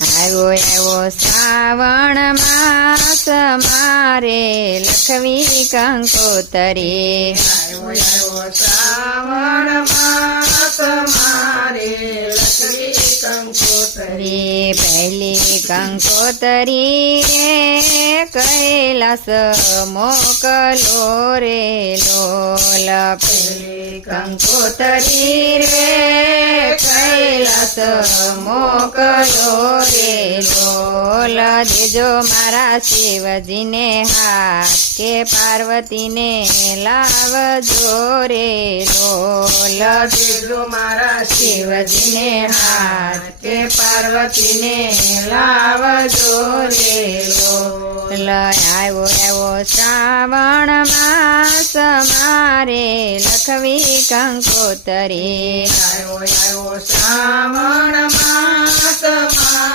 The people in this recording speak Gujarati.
આવ્યો શ્રાવણ માસ મારે લખવી કંકોતરી. આવ્યો શ્રાવણ માસ મારે લખવી કંકોતરી. પહેલી કંકોતરી રે કૈલાસ મોકલો રે લોલ. પહેલી કંકોતરી રે કૈલાસ મોકલો રે લોલ. દેજો મારા શિવજીને હાથ કે પાર્વતીને લાવજો રે લોલ. દેજો મારા શિવજીને હાથ કે પાર્વતીને લાવજો રે લોલ. આવ્યો શ્રાવણ માસ મારે લખવી કંકોતરી. આવ્યો શ્રાવણ માસ